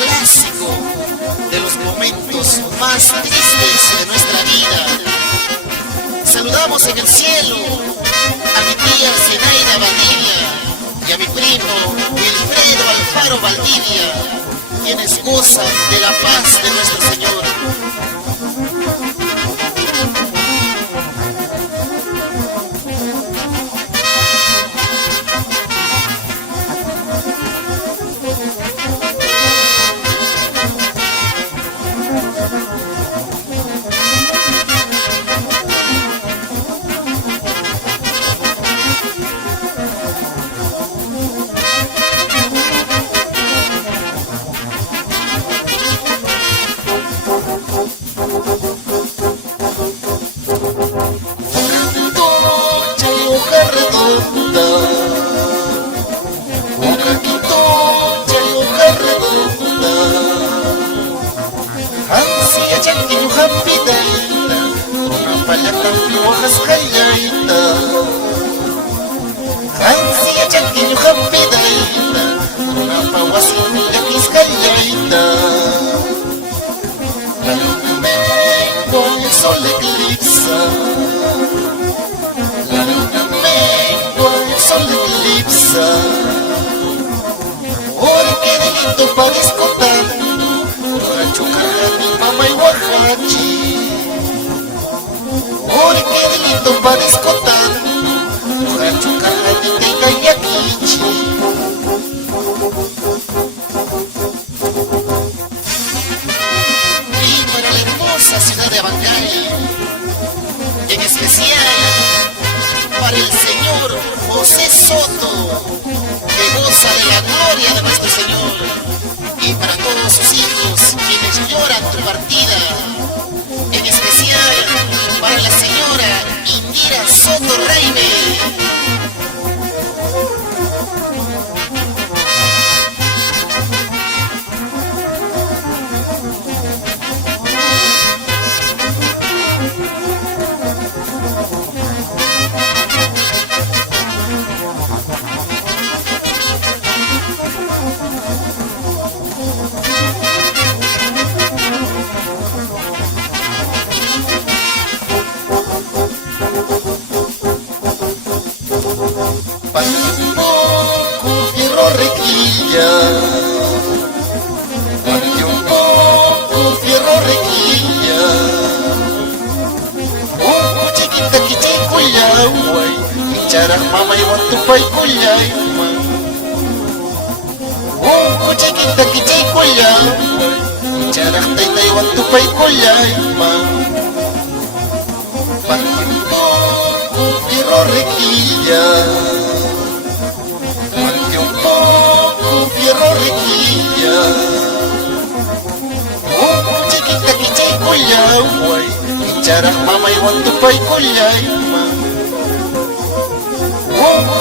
Clásico de los momentos más tristes de nuestra vida. Saludamos en el cielo a mi tía Zenaida Valdivia y a mi primo Wilfredo Alfaro Valdivia, quienes gozan de la paz de nuestro Señor. El sol eclipsa, la luna mengua, el sol eclipsa. Ahora qué delito parezco tanto, Huachucaja, mi mamá y Huajachi. Ahora qué delito parezco tanto, Huachucaja, mi tenga y Yaquichi. Ciudad de Abancay, en especial para el señor José Soto, que goza de la gloria de nuestro Señor, y para todos sus hijos quienes lloran tu partida, en especial para la señora Indira Soto Reime. Parte un poco, fierro requilla. Chiquita que chico ya, guay. Hinchara mama y guantupa y cuyayma. Chiquita que chico ya, hinchara taita y guantupa y cuyayma. Parte un poco, fierro requilla. Fierro riquilla, chiquita que chico ya, guay, hinchara mama y guantupa y cuyayma.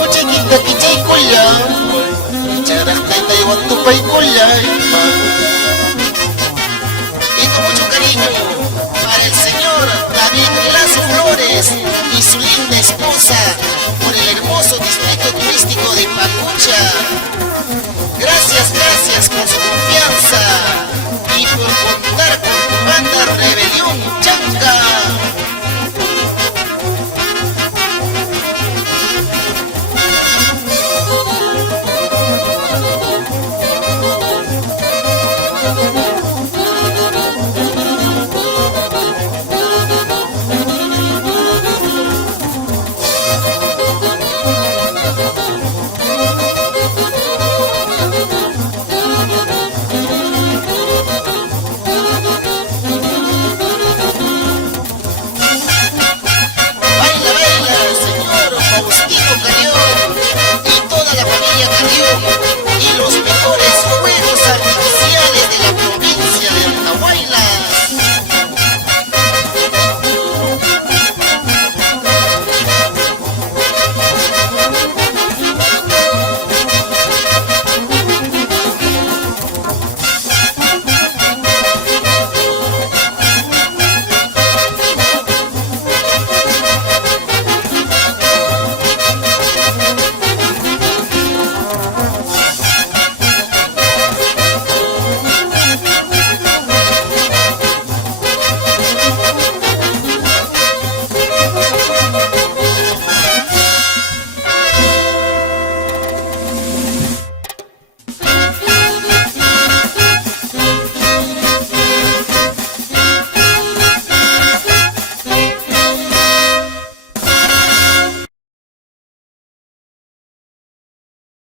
Chiquita que chico ya, guay, hinchara taita y guantupa y cuyayma. Y con mucho cariño para el señor David Lazo Flores y su linda esposa por el hermoso distrito turístico de Pacucha. Gracias por su confianza y por contar con tu banda Rebelión Chanca.